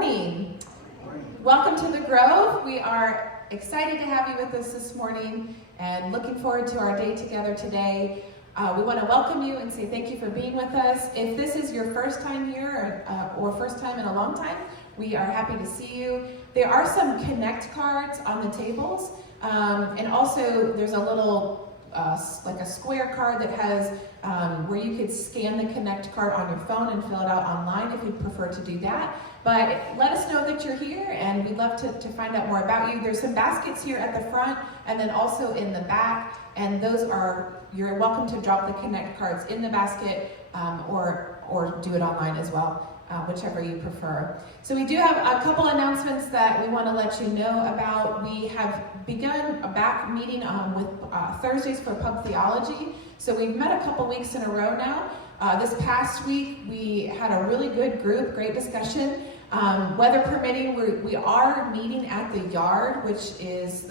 morning. Welcome to the Grove. We are excited to have you with us this morning and looking forward to our day together today. We want to welcome you and say thank you for being with us. If this is your first time here or first time in a long time, we are happy to see you. There are some Connect cards on the tables, and also there's a little like a square card that has where you could scan the Connect card on your phone and fill it out online if you prefer to do that. But let us know that you're here, and we'd love to find out more about you. There's some baskets here at the front and then also in the back, and those are, you're welcome to drop the Connect cards in the basket or do it online as well. Whichever you prefer. So we do have a couple announcements that we want to let you know about. We have begun a back meeting with Thursdays for Pub Theology. So we've met a couple weeks in a row now. This past week we had a really good group, great discussion. Weather permitting, we are meeting at the Yard, which is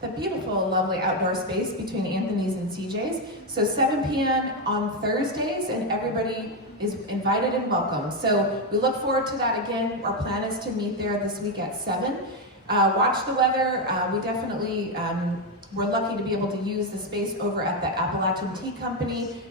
the beautiful, lovely outdoor space between Anthony's and CJ's. So 7 p.m. on Thursdays, and everybody is invited and welcome. So we look forward to that again. Our plan is to meet there this week at 7. Watch the weather. We definitely, we're lucky to be able to use the space over at the Appalachian Tea Company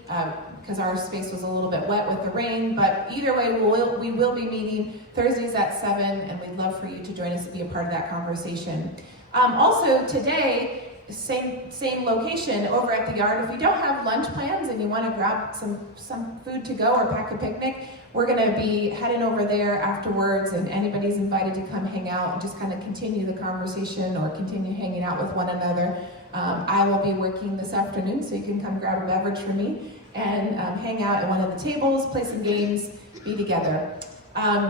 because our space was a little bit wet with the rain. But either way, we will be meeting Thursdays at 7, and we'd love for you to join us and be a part of that conversation. Also today, same location over at the Yard. If you don't have lunch plans and you want to grab some food to go or pack a picnic, we're going to be heading over there afterwards, and anybody's invited to come hang out and just kind of continue the conversation or continue hanging out with one another. I will be working this afternoon, so you can come grab a beverage for me and hang out at one of the tables, play some games, be together.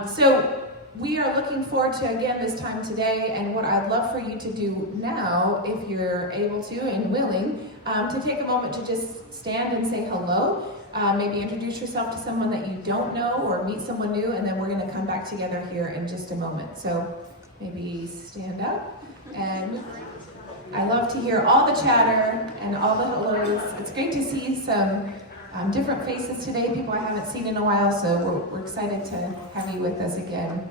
So we are looking forward to, again, this time today, and what I'd love for you to do now, if you're able to and willing, to take a moment to just stand and say hello. Maybe introduce yourself to someone that you don't know or meet someone new, and then we're going to come back together here in just a moment. So maybe stand up, and I love to hear all the chatter and all the hellos. It's great to see some different faces today, people I haven't seen in a while, so we're excited to have you with us again.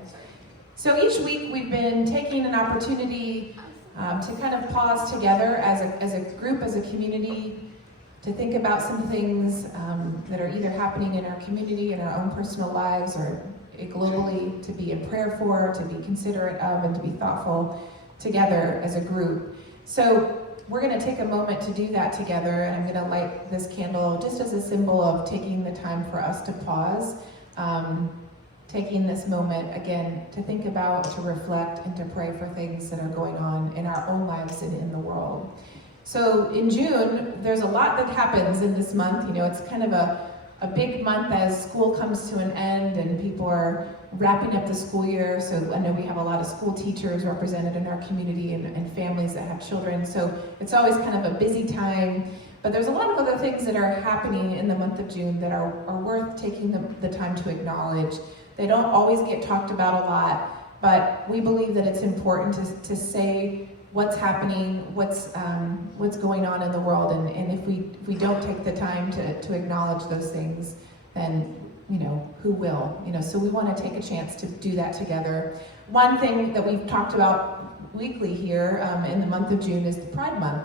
So each week we've been taking an opportunity to kind of pause together as a group, as a community, to think about some things that are either happening in our community, in our own personal lives, or globally, to be in prayer for, to be considerate of, and to be thoughtful together as a group. So we're going to take a moment to do that together, and I'm going to light this candle just as a symbol of taking the time for us to pause, taking this moment, again, to think about, to reflect, and to pray for things that are going on in our own lives and in the world. So in June, there's a lot that happens in this month. You know, it's kind of a big month as school comes to an end and people are wrapping up the school year. So I know we have a lot of school teachers represented in our community and families that have children. So it's always kind of a busy time. But there's a lot of other things that are happening in the month of June that are worth taking the time to acknowledge. They don't always get talked about a lot, but we believe that it's important to say what's happening, what's going on in the world, and if we don't take the time to acknowledge those things, then, you know, who will? You know, so we want to take a chance to do that together. One thing that we've talked about weekly here in the month of June is the Pride Month.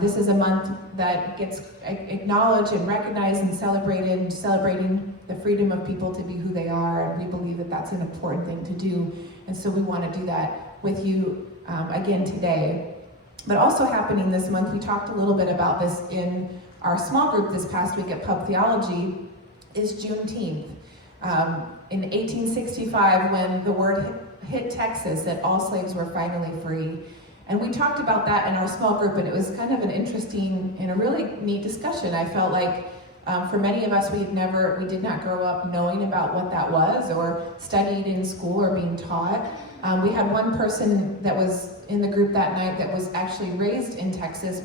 This is a month that gets acknowledged and recognized and celebrating the freedom of people to be who they are, and we believe that that's an important thing to do, and so we want to do that with you again today. But also happening this month, we talked a little bit about this in our small group this past week at Pub Theology, is Juneteenth. In 1865, when the word hit Texas that all slaves were finally free. And we talked about that in our small group, and it was kind of an interesting and a really neat discussion. I felt like for many of us, we did not grow up knowing about what that was or studied in school or being taught. We had one person that was in the group that night that was actually raised in Texas,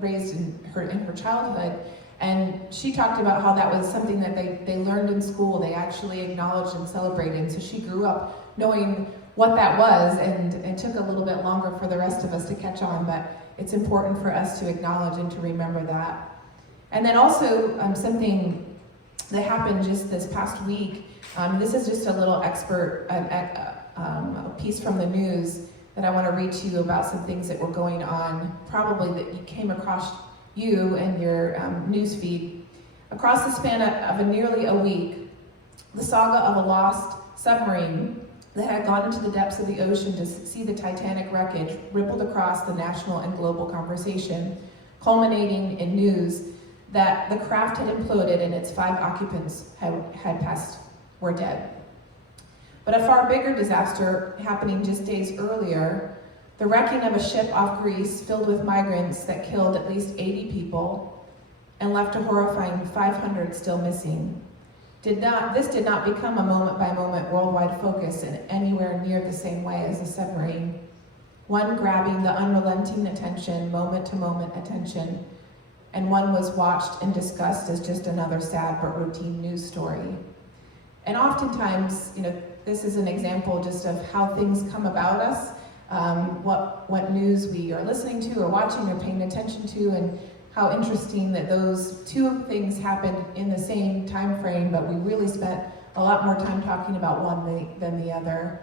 raised in her childhood, and she talked about how that was something that they learned in school. They actually acknowledged and celebrated, and so she grew up knowing what that was, and it took a little bit longer for the rest of us to catch on, but it's important for us to acknowledge and to remember that. And then also something that happened just this past week This is just a little a piece from the news that I want to read to you about some things that were going on, probably that you came across you and your news feed. Across the span of nearly a week, the saga of a lost submarine that had gone into the depths of the ocean to see the Titanic wreckage rippled across the national and global conversation, culminating in news that the craft had imploded and its 5 occupants were dead. But a far bigger disaster happening just days earlier, the wrecking of a ship off Greece filled with migrants that killed at least 80 people and left a horrifying 500 still missing. This did not become a moment-by-moment worldwide focus in anywhere near the same way as the submarine, one grabbing the unrelenting attention, moment-to-moment attention, and one was watched and discussed as just another sad but routine news story. And oftentimes, this is an example just of how things come about us, what news we are listening to or watching or paying attention to, and how interesting that those 2 things happened in the same time frame, but we really spent a lot more time talking about one than the other.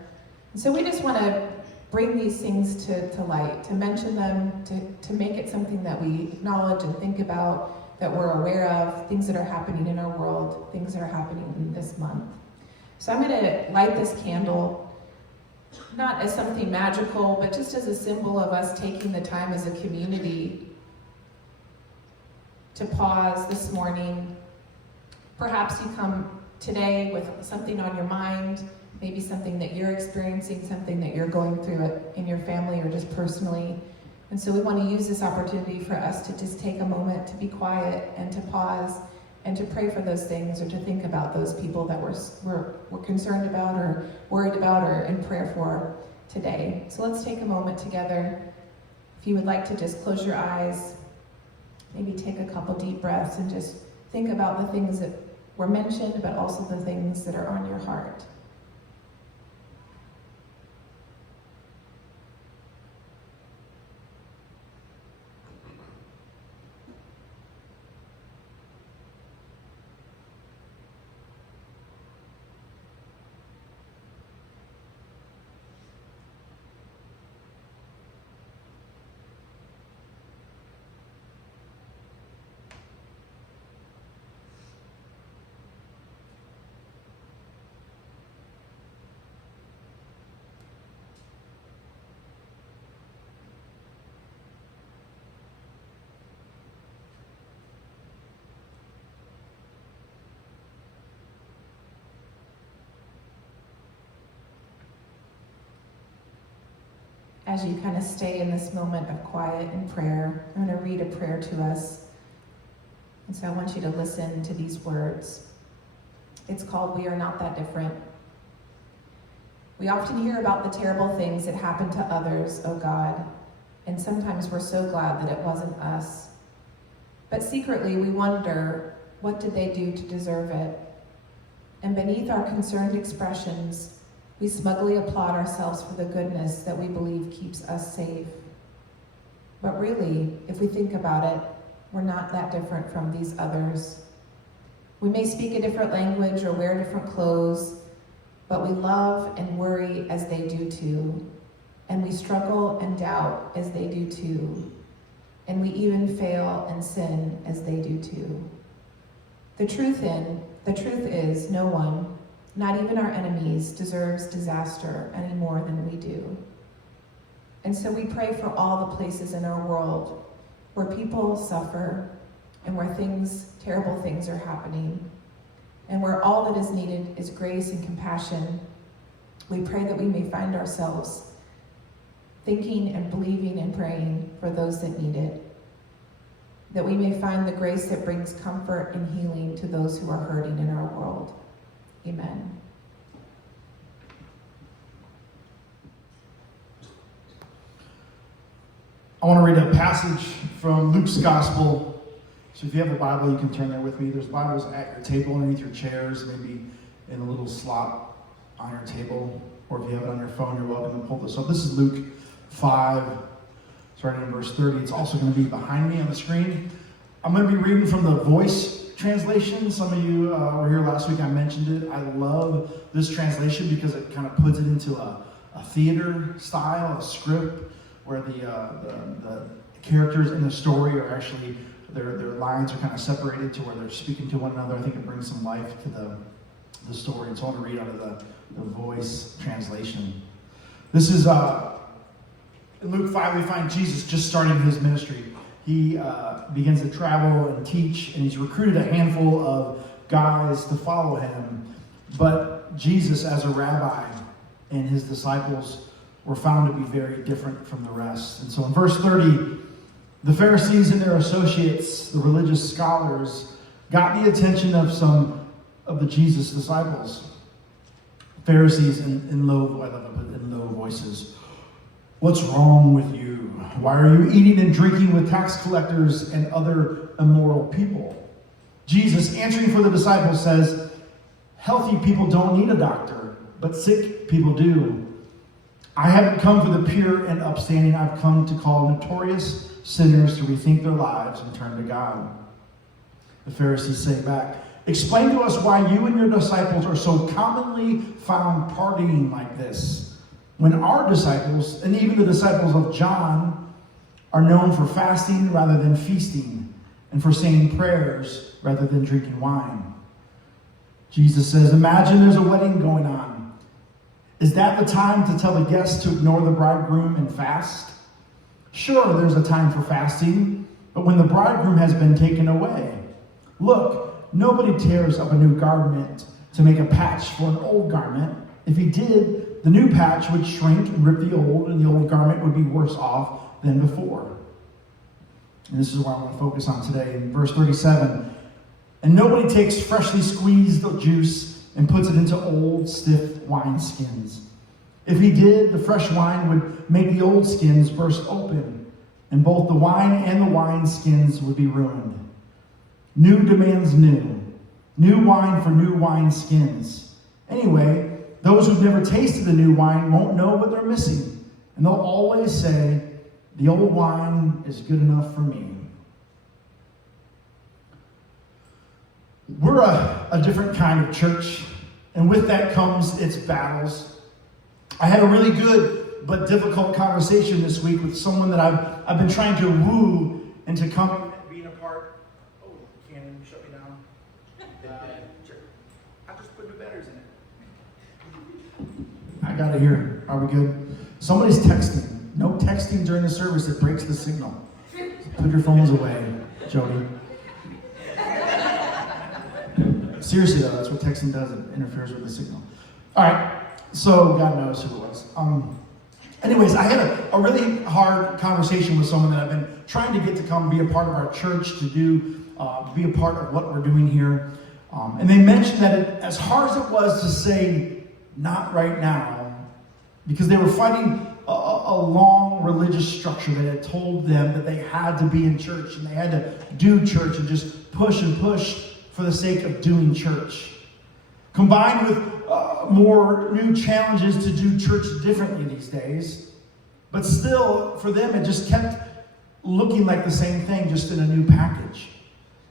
And so we just want to bring these things to light, to mention them, to make it something that we acknowledge and think about, that we're aware of, things that are happening in our world, things that are happening in this month. So I'm going to light this candle, not as something magical, but just as a symbol of us taking the time as a community to pause this morning. Perhaps you come today with something on your mind, maybe something that you're experiencing, something that you're going through in your family or just personally. And so we want to use this opportunity for us to just take a moment to be quiet and to pause and to pray for those things or to think about those people that we're concerned about or worried about or in prayer for today. So let's take a moment together. If you would like to just close your eyes, maybe take a couple deep breaths and just think about the things that were mentioned, but also the things that are on your heart. As you kind of stay in this moment of quiet and prayer, I'm going to read a prayer to us. And so I want you to listen to these words. It's called, "We Are Not That Different." We often hear about the terrible things that happen to others, oh God, and sometimes we're so glad that it wasn't us. But secretly we wonder, what did they do to deserve it? And beneath our concerned expressions, we smugly applaud ourselves for the goodness that we believe keeps us safe. But really, if we think about it, we're not that different from these others. We may speak a different language or wear different clothes, but we love and worry as they do too. And we struggle and doubt as they do too. And we even fail and sin as they do too. The truth is, no one, not even our enemies, deserves disaster any more than we do. And so we pray for all the places in our world where people suffer and where terrible things are happening, and where all that is needed is grace and compassion. We pray that we may find ourselves thinking and believing and praying for those that need it, that we may find the grace that brings comfort and healing to those who are hurting in our world. Amen. I want to read a passage from Luke's Gospel. So if you have a Bible, you can turn there with me. There's Bibles at your table, underneath your chairs, maybe in a little slot on your table. Or if you have it on your phone, you're welcome to pull this up. This is Luke 5, starting in verse 30. It's also going to be behind me on the screen. I'm going to be reading from the Voice translation. Some of you were here last week. I mentioned it. I love this translation because it kind of puts it into a theater style, a script, where the characters in the story are actually, their lines are kind of separated to where they're speaking to one another. I think it brings some life to the story. And so I want to read out of the Voice translation. This is, in Luke 5, we find Jesus just starting his ministry. He begins to travel and teach, and he's recruited a handful of guys to follow him. But Jesus, as a rabbi, and his disciples were found to be very different from the rest. And so in verse 30, the Pharisees and their associates, the religious scholars, got the attention of some of the Jesus disciples. Pharisees in low voices. What's wrong with you? Why are you eating and drinking with tax collectors and other immoral people? Jesus, answering for the disciples, says, healthy people don't need a doctor, but sick people do. I haven't come for the pure and upstanding. I've come to call notorious sinners to rethink their lives and turn to God. The Pharisees say back, explain to us why you and your disciples are so commonly found partying like this, when our disciples, and even the disciples of John, are known for fasting rather than feasting, and for saying prayers rather than drinking wine. Jesus says, imagine there's a wedding going on. Is that the time to tell the guests to ignore the bridegroom and fast? Sure, there's a time for fasting, but when the bridegroom has been taken away. Look, nobody tears up a new garment to make a patch for an old garment. If he did, the new patch would shrink and rip the old, and the old garment would be worse off than before. And this is what I want to focus on today. In verse 37, and nobody takes freshly squeezed juice and puts it into old, stiff wineskins. If he did, the fresh wine would make the old skins burst open, and both the wine and the wineskins would be ruined. New demands new. New wine for new wineskins. Anyway, those who've never tasted the new wine won't know what they're missing, and they'll always say, the old wine is good enough for me. We're a different kind of church, and with that comes its battles. I had a really good but difficult conversation this week with someone that I've been trying to woo into coming and being a part. Oh, Cannon, shut me down. Sure. I just put new batteries in it. I got it here. Are we good? Somebody's texting. No texting during the service. It breaks the signal. So put your phones away, Jody. Seriously, though, that's what texting does. It interferes with the signal. All right. So God knows who it was. Anyways, I had a really hard conversation with someone that I've been trying to get to come be a part of our church, to be a part of what we're doing here. And they mentioned that as hard as it was to say, not right now, because they were fighting a long religious structure that had told them that they had to be in church and they had to do church and just push and push for the sake of doing church. Combined with more new challenges to do church differently these days. But still, for them, it just kept looking like the same thing, just in a new package.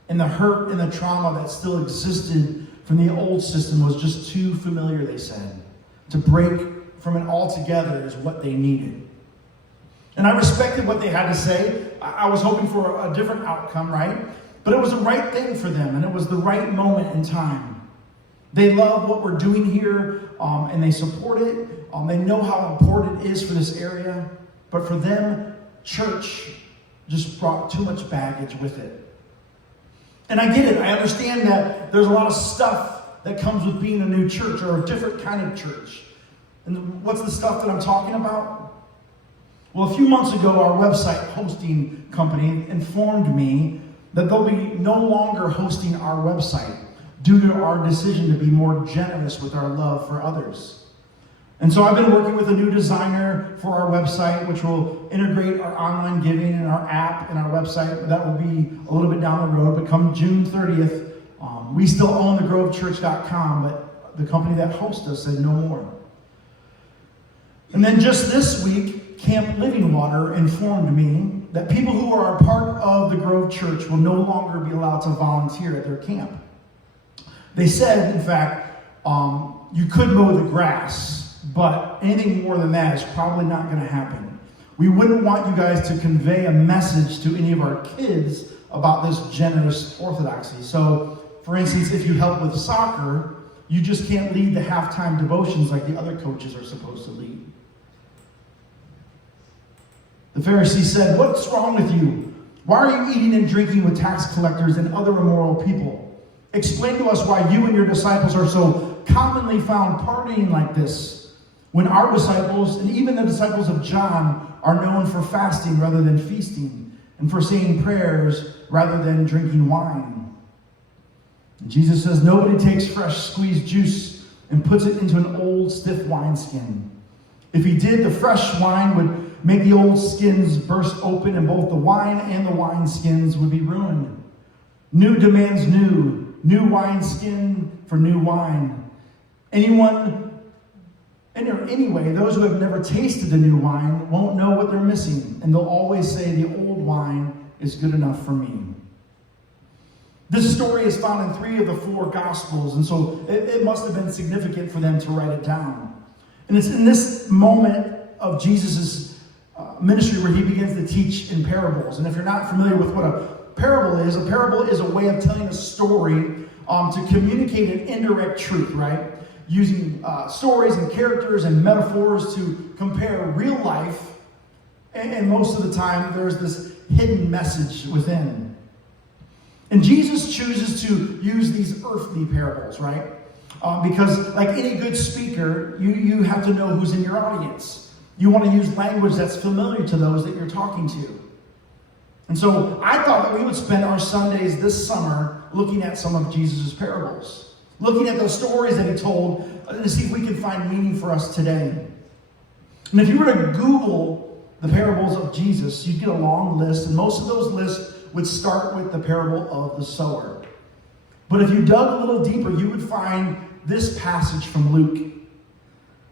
And the hurt and the trauma that still existed from the old system was just too familiar, they said. To break from it altogether is what they needed. And I respected what they had to say. I was hoping for a different outcome, right? But it was the right thing for them, and it was the right moment in time. They love what we're doing here, and they support it. They know how important it is for this area. But for them, church just brought too much baggage with it. And I get it. I understand that there's a lot of stuff that comes with being a new church or a different kind of church. And what's the stuff that I'm talking about? Well, a few months ago, our website hosting company informed me that they'll be no longer hosting our website due to our decision to be more generous with our love for others. And so I've been working with a new designer for our website, which will integrate our online giving and our app and our website. That will be a little bit down the road, but come June 30th, we still own thegrovechurch.com, but the company that hosts us said no more. And then just this week, Camp Living Water informed me that people who are a part of the Grove Church will no longer be allowed to volunteer at their camp. They said, in fact, you could mow the grass, but anything more than that is probably not going to happen. We wouldn't want you guys to convey a message to any of our kids about this generous orthodoxy. So, for instance, if you help with soccer, you just can't lead the halftime devotions like the other coaches are supposed to lead. The Pharisees said, "What's wrong with you? Why are you eating and drinking with tax collectors and other immoral people? Explain to us why you and your disciples are so commonly found partying like this, when our disciples, and even the disciples of John, are known for fasting rather than feasting, and for saying prayers rather than drinking wine." And Jesus says, "Nobody takes fresh squeezed juice and puts it into an old stiff wineskin. If he did, the fresh wine would make the old skins burst open, and both the wine and the wineskins would be ruined. New demands new wineskin for new wine. Anyway, those who have never tasted the new wine won't know what they're missing, and they'll always say the old wine is good enough for me." This story is found in 3 of the 4 Gospels, and so it must have been significant for them to write it down. And it's in this moment of Jesus' ministry where he begins to teach in parables. And if you're not familiar with what a parable is a way of telling a story to communicate an indirect truth, right? Using stories and characters and metaphors to compare real life, and most of the time there's this hidden message within. And Jesus chooses to use these earthly parables, right? Because like any good speaker, you have to know who's in your audience. You want to use language that's familiar to those that you're talking to. And so I thought that we would spend our Sundays this summer looking at some of Jesus' parables, looking at those stories that he told to see if we can find meaning for us today. And if you were to Google the parables of Jesus, you'd get a long list, and most of those lists would start with the parable of the sower. But if you dug a little deeper, you would find this passage from Luke,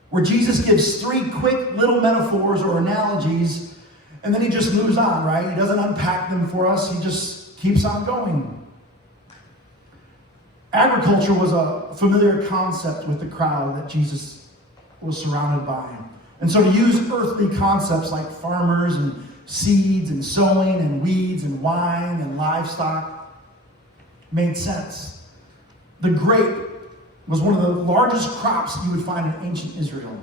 where Jesus gives 3 quick little metaphors or analogies, and then he just moves on, right? He doesn't unpack them for us. He just keeps on going. Agriculture was a familiar concept with the crowd that Jesus was surrounded by. And so to use earthly concepts like farmers and seeds and sowing and weeds and wine and livestock made sense. The grape was one of the largest crops you would find in ancient Israel,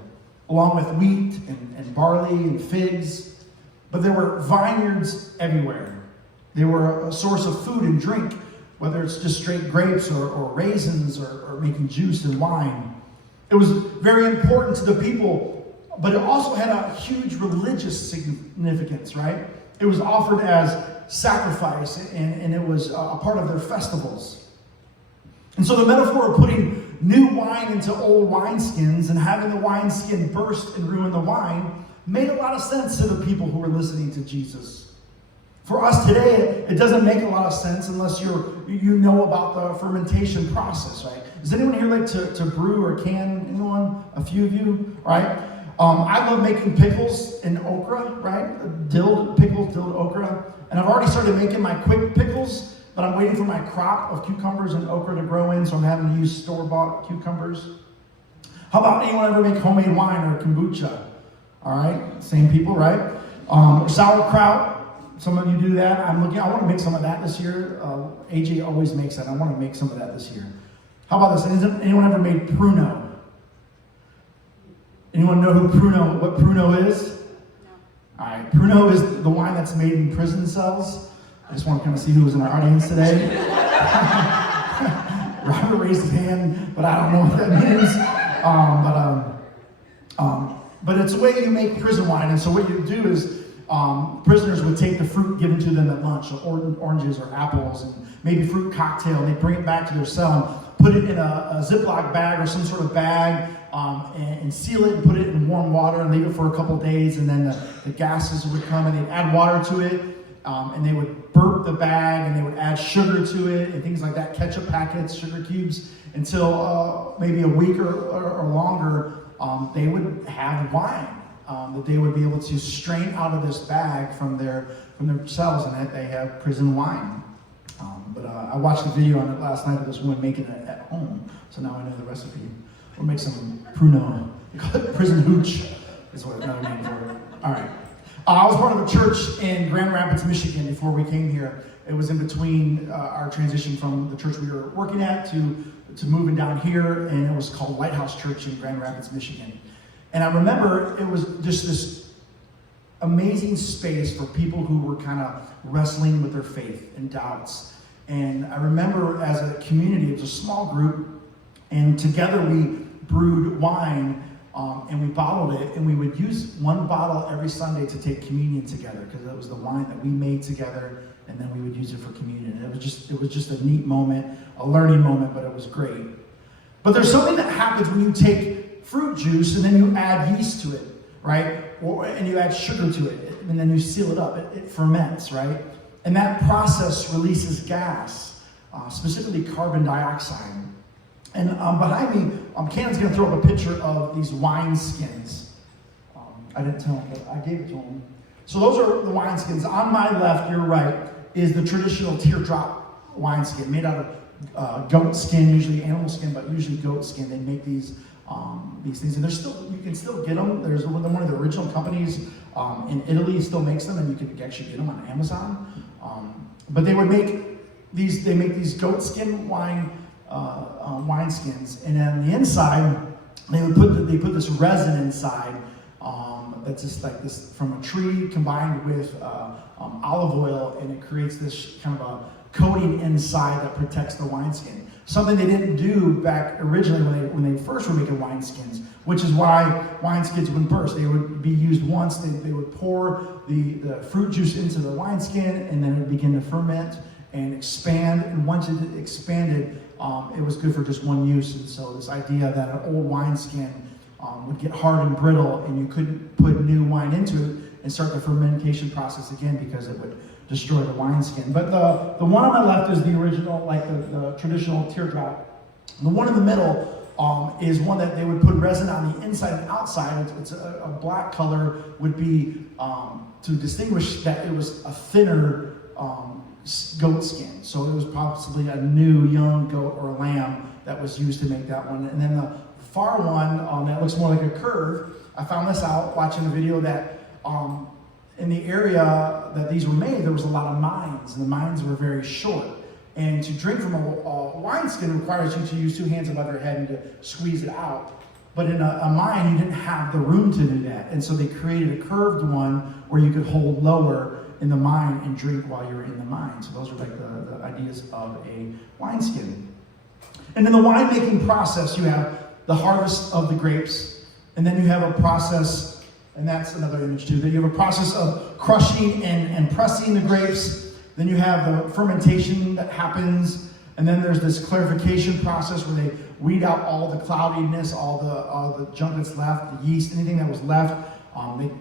along with wheat and barley and figs. But there were vineyards everywhere. They were a source of food and drink, whether it's just straight grapes or raisins or making juice and wine. It was very important to the people, but it also had a huge religious significance, right? It was offered as sacrifice, and it was a part of their festivals. And so the metaphor of putting new wine into old wineskins and having the wineskin burst and ruin the wine made a lot of sense to the people who were listening to Jesus. For us today, it doesn't make a lot of sense unless you know about the fermentation process, right? Does anyone here like to brew or can? Anyone? A few of you, right? I love making pickles and okra, right? Dilled pickles, dilled okra. And I've already started making my quick pickles, but I'm waiting for my crop of cucumbers and okra to grow in, so I'm having to use store-bought cucumbers. How about anyone ever make homemade wine or kombucha? All right, same people, right? Sauerkraut. Some of you do that. I want to make some of that this year. AJ always makes that. I want to make some of that this year. How about this? Anyone ever made pruno? Anyone know what pruno is? No. All right, pruno is the wine that's made in prison cells. I just want to kind of see who was in our audience today. Robert raised his hand, but I don't know what that means. But it's a way you make prison wine. And so what you do is prisoners would take the fruit given to them at lunch, oranges or apples, and maybe fruit cocktail, and they bring it back to their cell and put it in a Ziploc bag or some sort of bag, and seal it and put it in warm water and leave it for a couple days, and then the gases would come and they'd add water to it, and they would burp the bag, and they would add sugar to it and things like that, ketchup packets, sugar cubes, until maybe a week or longer, they would have wine that they would be able to strain out of this bag from their cells, and that they have prison wine. But I watched a video on it last night of this woman making it at home, so now I know the recipe. We'll make some pruno. They call it prison hooch, is what another name for it. All right. I was part of a church in Grand Rapids, Michigan before we came here. It was in between our transition from the church we were working at to moving down here, and it was called Lighthouse Church in Grand Rapids, Michigan. And I remember it was just this amazing space for people who were kind of wrestling with their faith and doubts. And I remember as a community, it was a small group, and together we brewed wine, and we bottled it, and we would use one bottle every Sunday to take communion together, because it was the wine that we made together, and then we would use it for communion. And it was just a neat moment, a learning moment, but it was great. But there's something that happens when you take fruit juice and then you add yeast to it, right? And you add sugar to it, and then you seal it up. It ferments, right? And that process releases gas, specifically carbon dioxide. And behind me, Cannon's going to throw up a picture of these wineskins. I didn't tell him, but I gave it to him. So those are the wineskins. On my left, your right, is the traditional teardrop wineskin made out of goat skin, usually animal skin, but usually goat skin. They make these things, and you can still get them. There's one of the original companies in Italy still makes them, and you can actually get them on Amazon. But they would make these. They make these goat skin wineskins, and on the inside, they put this resin inside. That's just like this from a tree combined with olive oil, and it creates this kind of a coating inside that protects the wineskin. Something they didn't do back originally when they first were making wineskins, which is why wineskins would burst. They would be used once. They would pour the fruit juice into the wineskin, and then it would begin to ferment and expand. And once it expanded, it was good for just one use. And so this idea that an old wineskin would get hard and brittle, and you couldn't put new wine into it and start the fermentation process again, because it would destroy the wineskin. But the one on my left is the original, like the traditional teardrop. The one in the middle is one that they would put resin on the inside and outside. It's a black color, would be to distinguish that it was a thinner goat skin. So it was possibly a new young goat or lamb that was used to make that one. And then the far one that looks more like a curve, I found this out watching a video that in the area that these were made, there was a lot of mines, and the mines were very short. And to drink from a wineskin requires you to use two hands above your head and to squeeze it out. But in a mine, you didn't have the room to do that. And so they created a curved one where you could hold lower in the mine and drink while you're in the mine. So those are like the ideas of a wineskin. And in the winemaking process, you have the harvest of the grapes, and then you have a process, and that's another image too, that you have a process of crushing and pressing the grapes. Then you have the fermentation that happens, and then there's this clarification process where they weed out all the cloudiness, all the junk that's left, the yeast, anything that was left.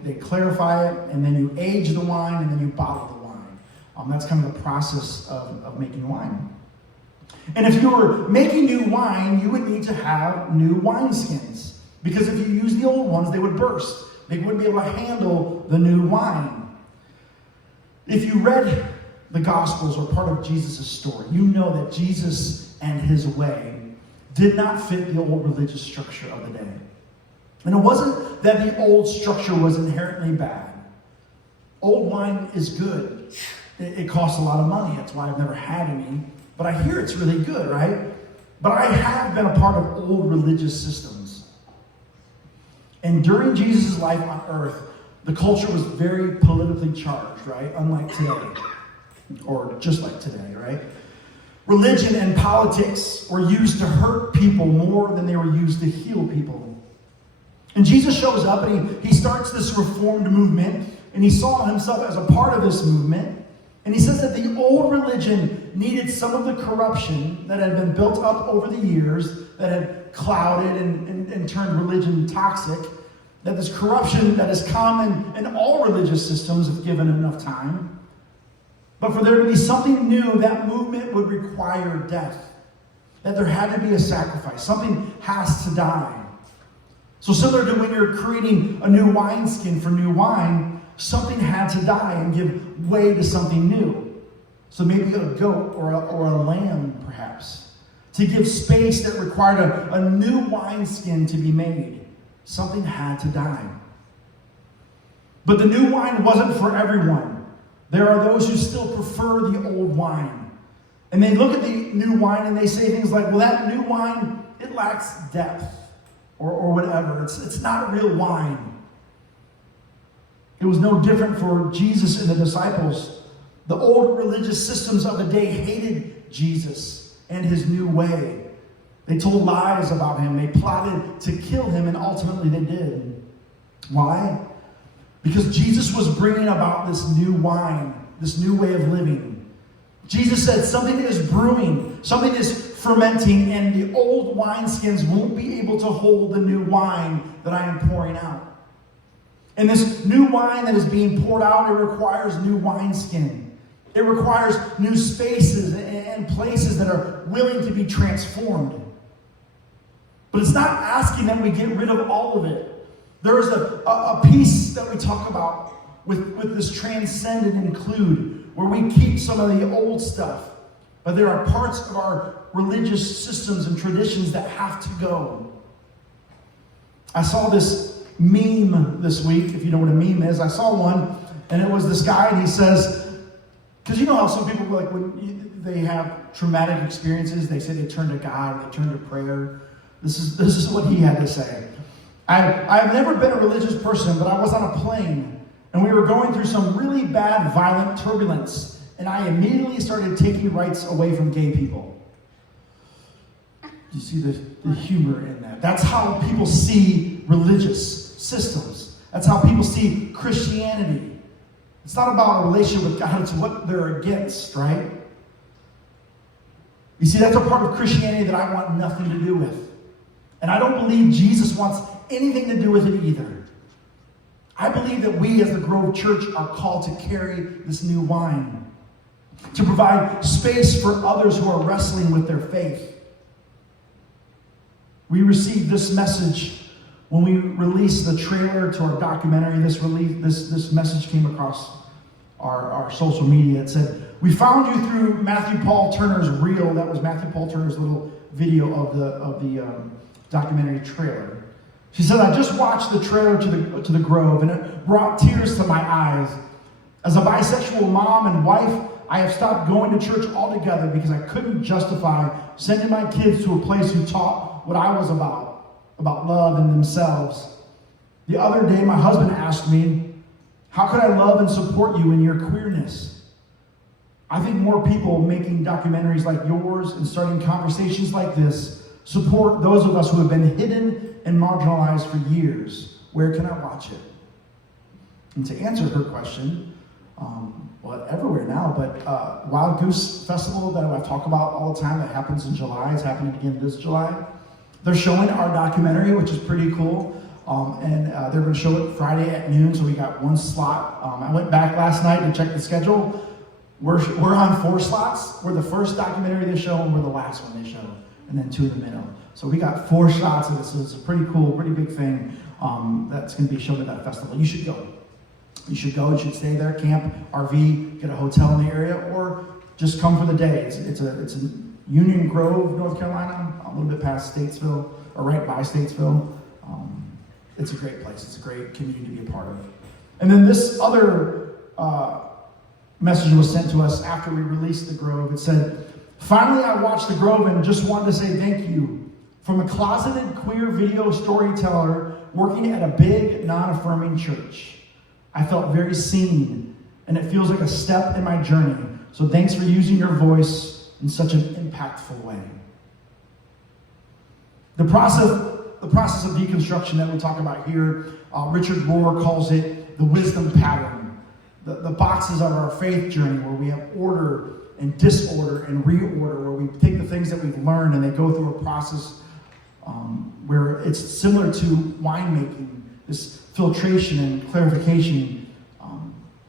They clarify it, and then you age the wine, and then you bottle the wine. That's kind of the process of making wine. And if you were making new wine, you would need to have new wineskins, because if you use the old ones, they would burst. They wouldn't be able to handle the new wine. If you read the Gospels or part of Jesus' story, you know that Jesus and his way did not fit the old religious structure of the day. And it wasn't that the old structure was inherently bad. Old wine is good. It costs a lot of money. That's why I've never had any. But I hear it's really good, right? But I have been a part of old religious systems. And during Jesus' life on earth, the culture was very politically charged, right? Unlike today. Or just like today, right? Religion and politics were used to hurt people more than they were used to heal people. And Jesus shows up and he starts this reformed movement, and he saw himself as a part of this movement. And he says that the old religion needed some of the corruption that had been built up over the years, that had clouded and turned religion toxic, that this corruption that is common in all religious systems if given enough time. But for there to be something new, that movement would require death. That there had to be a sacrifice. Something has to die. So similar to when you're creating a new wineskin for new wine, something had to die and give way to something new. So maybe a goat or a lamb, perhaps, to give space that required a new wineskin to be made. Something had to die. But the new wine wasn't for everyone. There are those who still prefer the old wine. And they look at the new wine and they say things like, well, that new wine, it lacks depth or whatever. It's not real wine. It was no different for Jesus and the disciples. The old religious systems of the day hated Jesus and his new way. They told lies about him. They plotted to kill him, and ultimately they did. Why? Because Jesus was bringing about this new wine, this new way of living. Jesus said something is brewing, something is fermenting, and the old wineskins won't be able to hold the new wine that I am pouring out. And this new wine that is being poured out, it requires new wineskin. It requires new spaces and places that are willing to be transformed. But it's not asking that we get rid of all of it. There is a piece that we talk about with this transcend and include, where we keep some of the old stuff. But there are parts of our religious systems and traditions that have to go. I saw this meme this week, if you know what a meme is. I saw one, and it was this guy, and he says, because you know how some people, like when they have traumatic experiences, they say they turn to God, they turn to prayer. This is what he had to say. I've never been a religious person, but I was on a plane, and we were going through some really bad, violent turbulence, and I immediately started taking rights away from gay people. You see the humor in that. That's how people see religious systems. That's how people see Christianity. It's not about a relationship with God, it's what they're against, right? You see, that's a part of Christianity that I want nothing to do with. And I don't believe Jesus wants anything to do with it either. I believe that we as the Grove Church are called to carry this new wine, to provide space for others who are wrestling with their faith. We received this message when we released the trailer to our documentary. This message came across our social media. It said, "We found you through Matthew Paul Turner's reel." That was Matthew Paul Turner's little video of the documentary trailer. She said, "I just watched the trailer to the Grove, and it brought tears to my eyes. As a bisexual mom and wife, I have stopped going to church altogether because I couldn't justify sending my kids to a place who taught what I was about love and themselves. The other day, my husband asked me, 'How could I love and support you in your queerness?' I think more people making documentaries like yours and starting conversations like this support those of us who have been hidden and marginalized for years. Where can I watch it?" And to answer her question, well, everywhere now, but Wild Goose Festival that I talk about all the time, that happens in July, is happening again this July. They're showing our documentary, which is pretty cool. And they're going to show it Friday at noon, so we got one slot. I went back last night to check the schedule. We're on 4 slots. We're the first documentary they show, and we're the last one they show, and then 2 in the middle. So we got 4 shots of it, so it's a pretty cool, pretty big thing that's going to be shown at that festival. You should go. You should go. You should stay there, camp, RV, get a hotel in the area, or just come for the day. It's in Union Grove, North Carolina, a little bit past Statesville, or right by Statesville. It's a great place. It's a great community to be a part of. And then this other message was sent to us after we released The Grove. It said, "Finally, I watched The Grove and just wanted to say thank you. From a closeted queer video storyteller working at a big, non-affirming church. I felt very seen, and it feels like a step in my journey. So thanks for using your voice in such an impactful way." The process of deconstruction that we talk about here, Richard Rohr calls it the wisdom pattern. The boxes of our faith journey, where we have order and disorder and reorder, where we take the things that we've learned and they go through a process where it's similar to winemaking, this filtration and clarification.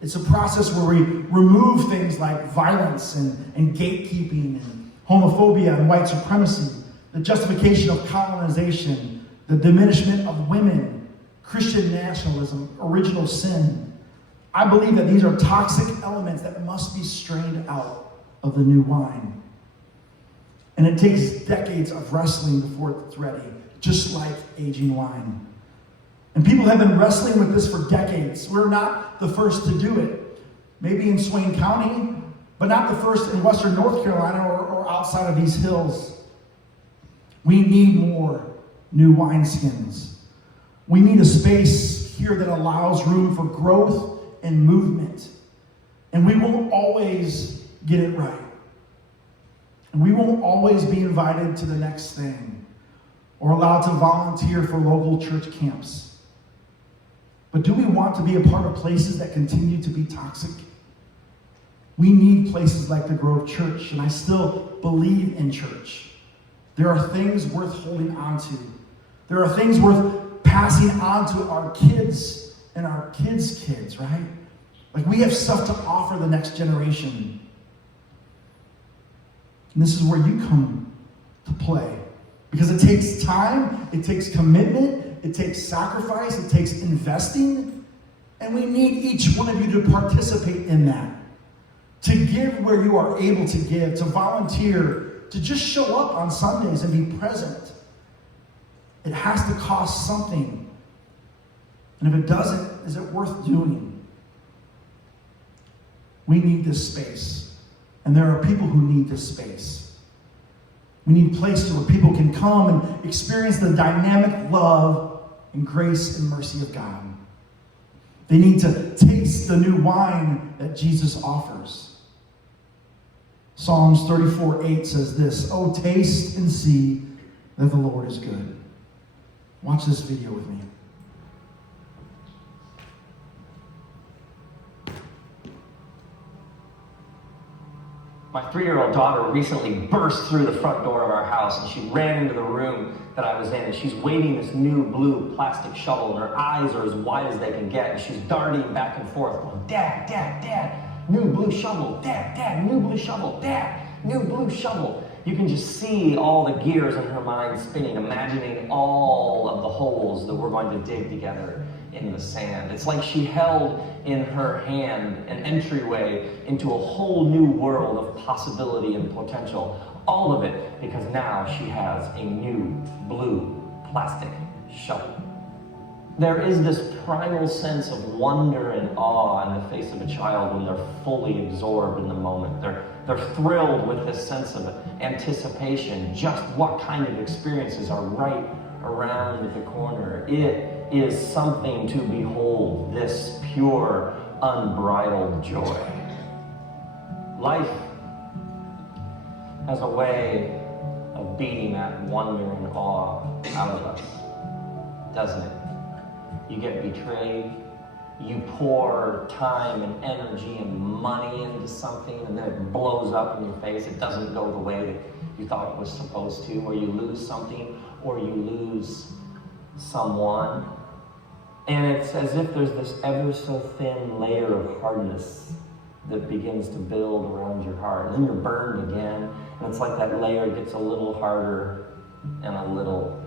It's a process where we remove things like violence and gatekeeping and homophobia and white supremacy, the justification of colonization, the diminishment of women, Christian nationalism, original sin. I believe that these are toxic elements that must be strained out of the new wine. And it takes decades of wrestling before it's ready, just like aging wine. And people have been wrestling with this for decades. We're not the first to do it. Maybe in Swain County, but not the first in Western North Carolina or outside of these hills. We need more new wineskins. We need a space here that allows room for growth and movement. And we won't always get it right. And we won't always be invited to the next thing or allowed to volunteer for local church camps. But do we want to be a part of places that continue to be toxic? We need places like the Grove Church, and I still believe in church. There are things worth holding on to. There are things worth passing on to our kids and our kids' kids, right? Like we have stuff to offer the next generation. And this is where you come to play. Because it takes time, it takes commitment, it takes sacrifice, it takes investing. And we need each one of you to participate in that. To give where you are able to give, to volunteer, to just show up on Sundays and be present. It has to cost something. And if it doesn't, is it worth doing? We need this space. And there are people who need this space. We need places where people can come and experience the dynamic love and grace and mercy of God. They need to taste the new wine that Jesus offers. Psalms 34:8 says this, "Oh, taste and see that the Lord is good." Watch this video with me. My 3-year-old daughter recently burst through the front door of our house, and she ran into the room that I was in, and she's waving this new blue plastic shovel, and her eyes are as wide as they can get, and she's darting back and forth, going, "Dad, Dad, Dad, new blue shovel, Dad, Dad, new blue shovel, Dad, new blue shovel." You can just see all the gears in her mind spinning, imagining all of the holes that we're going to dig together in the sand. It's like she held in her hand an entryway into a whole new world of possibility and potential. All of it because now she has a new blue plastic shovel. There is this primal sense of wonder and awe in the face of a child when they're fully absorbed in the moment. They're thrilled with this sense of anticipation, just what kind of experiences are right around the corner. It is something to behold, this pure, unbridled joy. Life has a way of beating that wonder and awe out of us, doesn't it? You get betrayed, you pour time and energy and money into something, and then it blows up in your face. It doesn't go the way that you thought it was supposed to, or you lose something, or you lose someone. And it's as if there's this ever so thin layer of hardness that begins to build around your heart. And then you're burned again, and it's like that layer gets a little harder and a little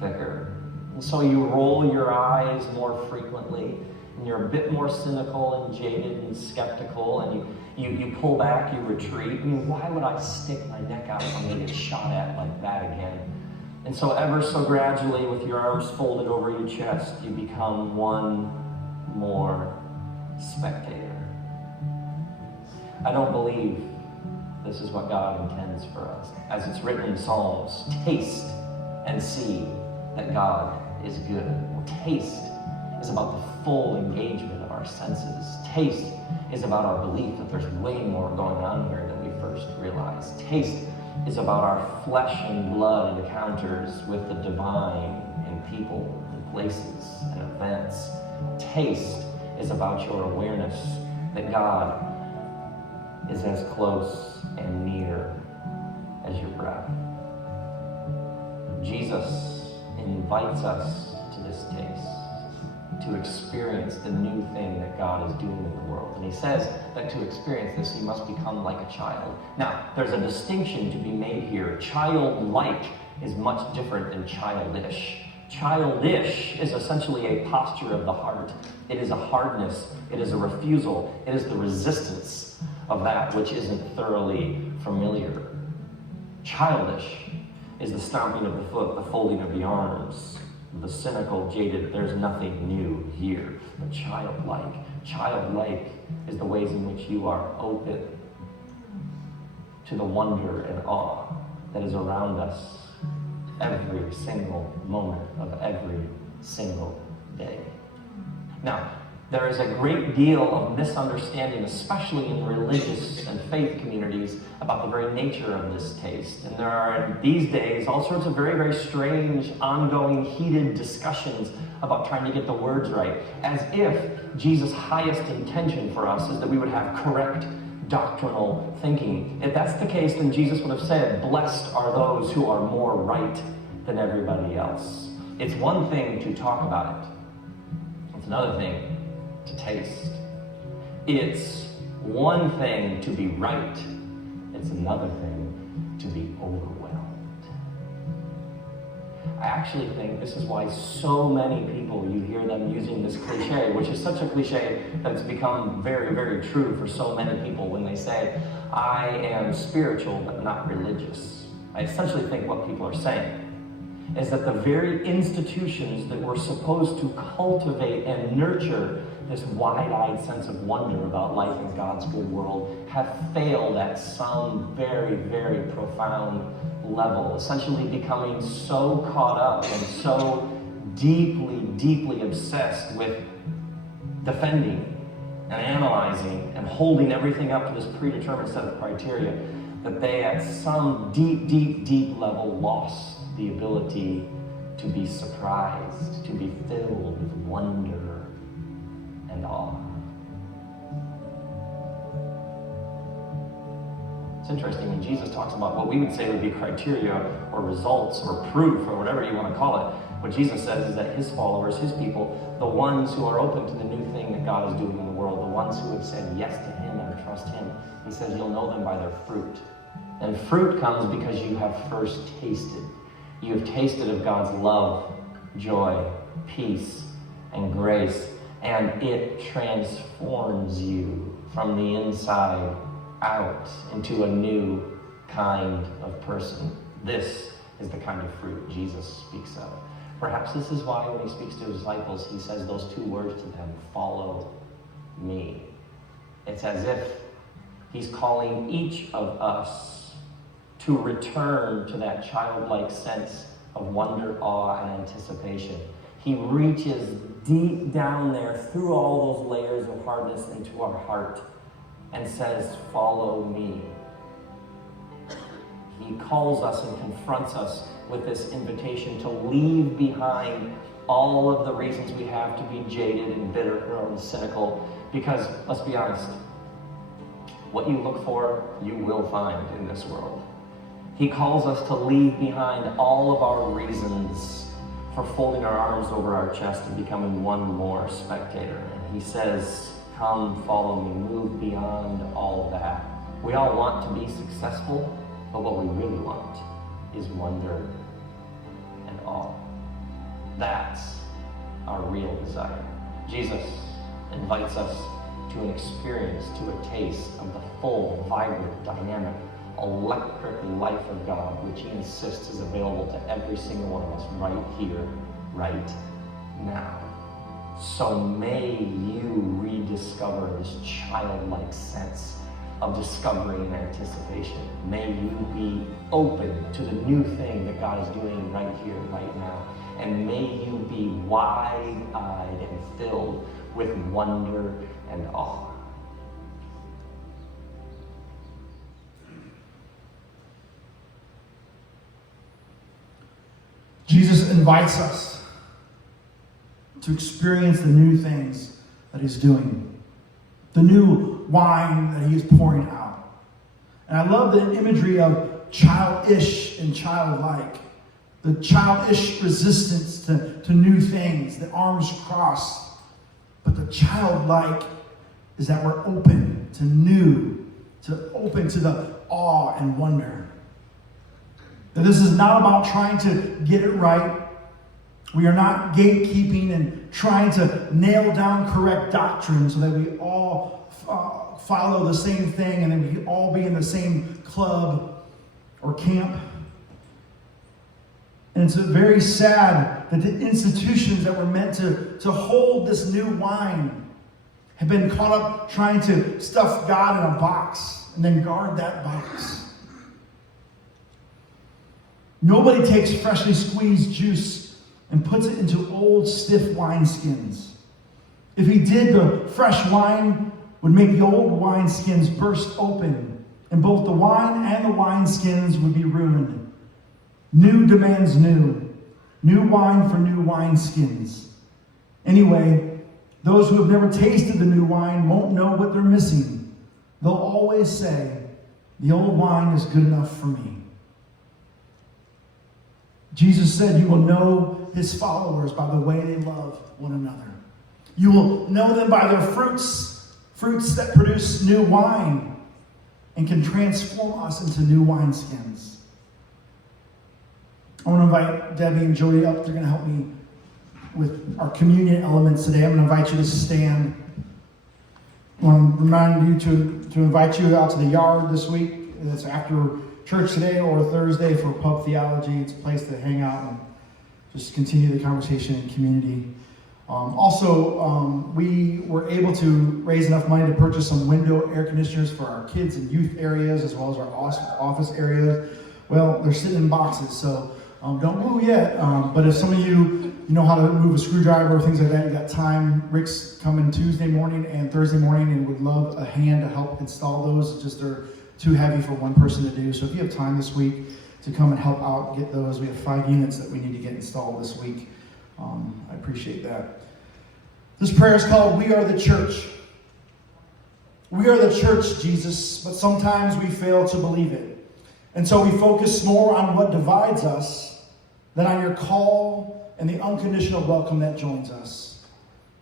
thicker. And so you roll your eyes more frequently, and you're a bit more cynical and jaded and skeptical, and you pull back, you retreat. I mean, why would I stick my neck out if I'm going to get shot at like that again? And so ever so gradually, with your arms folded over your chest, you become one more spectator. I don't believe this is what God intends for us. As it's written in Psalms, taste and see that God is good. Well, taste is about the full engagement of our senses. Taste is about our belief that there's way more going on here than we first realized. Taste is about our flesh and blood encounters with the divine in people and places and events. Taste is about your awareness that God is as close and near as your breath. Jesus invites us to this taste, to experience the new thing that God is doing in the world. And he says that to experience this, you must become like a child. Now, there's a distinction to be made here. Childlike is much different than childish. Childish is essentially a posture of the heart. It is a hardness. It is a refusal. It is the resistance of that which isn't thoroughly familiar. Childish is the stomping of the foot, the folding of the arms, the cynical, jaded, there's nothing new here. But childlike is the ways in which you are open to the wonder and awe that is around us every single moment of every single day. Now, there is a great deal of misunderstanding, especially in religious and faith communities, about the very nature of this taste. And there are, these days, all sorts of very, very strange, ongoing, heated discussions about trying to get the words right, as if Jesus' highest intention for us is that we would have correct doctrinal thinking. If that's the case, then Jesus would have said, "Blessed are those who are more right than everybody else." It's one thing to talk about it. It's another thing to taste. It's one thing to be right. It's another thing to be overwhelmed. I actually think this is why so many people, you hear them using this cliche, which is such a cliche that it's become very, very true for so many people when they say, "I am spiritual but not religious." I essentially think what people are saying is that the very institutions that were supposed to cultivate and nurture this wide-eyed sense of wonder about life in God's good world have failed at some very, very profound level, essentially becoming so caught up and so deeply, deeply obsessed with defending and analyzing and holding everything up to this predetermined set of criteria that they at some deep, deep, deep level lost the ability to be surprised, to be filled with wonder and awe. It's interesting when Jesus talks about what we would say would be criteria or results or proof or whatever you want to call it. What Jesus says is that his followers, his people, the ones who are open to the new thing that God is doing in the world, the ones who have said yes to him and trust him, he says you'll know them by their fruit. And fruit comes because you have first tasted. You have tasted of God's love, joy, peace, and grace, and it transforms you from the inside out into a new kind of person. This is the kind of fruit Jesus speaks of. Perhaps this is why when he speaks to his disciples, he says those two words to them, "Follow me." It's as if he's calling each of us to return to that childlike sense of wonder, awe, and anticipation. He reaches deep down there through all those layers of hardness into our heart and says, "Follow me." He calls us and confronts us with this invitation to leave behind all of the reasons we have to be jaded and bitter and cynical, because let's be honest, what you look for, you will find in this world. He calls us to leave behind all of our reasons for folding our arms over our chest and becoming one more spectator. And he says, "Come, follow me, move beyond all of that." We all want to be successful, but what we really want is wonder and awe. That's our real desire. Jesus invites us to an experience, to a taste of the full, vibrant, dynamic, electric life of God, which he insists is available to every single one of us right here, right now. So may you rediscover this childlike sense of discovery and anticipation. May you be open to the new thing that God is doing right here, right now. And may you be wide-eyed and filled with wonder and awe. Jesus invites us to experience the new things that he's doing, the new wine that he is pouring out. And I love the imagery of childish and childlike, the childish resistance to new things, the arms crossed. But the childlike is that we're open to new, open to the awe and wonder. That this is not about trying to get it right We are not gatekeeping and trying to nail down correct doctrine so that we all follow the same thing and then we all be in the same club or camp. And it's very sad that the institutions that were meant to hold this new wine have been caught up trying to stuff God in a box and then guard that box. Nobody takes freshly squeezed juice and puts it into old, stiff wineskins. If he did, the fresh wine would make the old wineskins burst open, and both the wine and the wineskins would be ruined. New demands new. New wine for new wineskins. Anyway, those who have never tasted the new wine won't know what they're missing. They'll always say, the old wine is good enough for me. Jesus said you will know his followers by the way they love one another. You will know them by their fruits that produce new wine and can transform us into new wineskins. I want to invite Debbie and Jody up. They're going to help me with our communion elements today. I'm going to invite you to stand. I want to remind you to invite you out to the yard this week. It's after church today or Thursday for pub theology. It's a place to hang out and just continue the conversation in community. We were able to raise enough money to purchase some window air conditioners for our kids and youth areas as well as our office areas. Well, they're sitting in boxes, so don't move yet. But if some of you know how to move a screwdriver or things like that, you got time. Rick's coming Tuesday morning and Thursday morning and would love a hand to help install those. It's just they're too heavy for one person to do. So if you have time this week to come and help out, get those. We have 5 units that we need to get installed this week. I appreciate that. This prayer is called We Are the Church. We are the church, Jesus, but sometimes we fail to believe it. And so we focus more on what divides us than on your call and the unconditional welcome that joins us.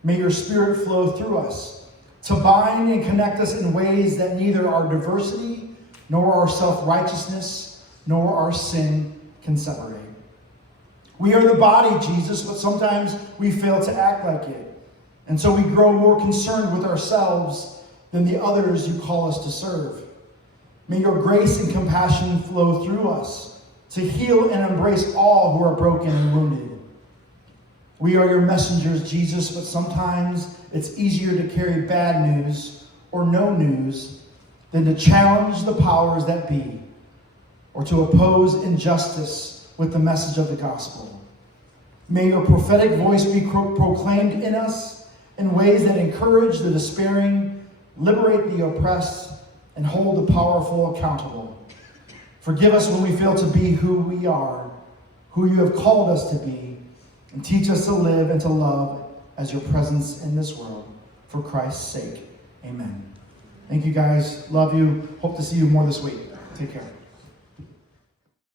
May your Spirit flow through us to bind and connect us in ways that neither our diversity, nor our self-righteousness, nor our sin can separate. We are the body, Jesus, but sometimes we fail to act like it. And so we grow more concerned with ourselves than the others you call us to serve. May your grace and compassion flow through us to heal and embrace all who are broken and wounded. We are your messengers, Jesus, but sometimes it's easier to carry bad news or no news than to challenge the powers that be or to oppose injustice with the message of the gospel. May your prophetic voice be proclaimed in us in ways that encourage the despairing, liberate the oppressed, and hold the powerful accountable. Forgive us when we fail to be who we are, who you have called us to be, and teach us to live and to love as your presence in this world. For Christ's sake, amen. Thank you guys. Love you. Hope to see you more this week. Take care.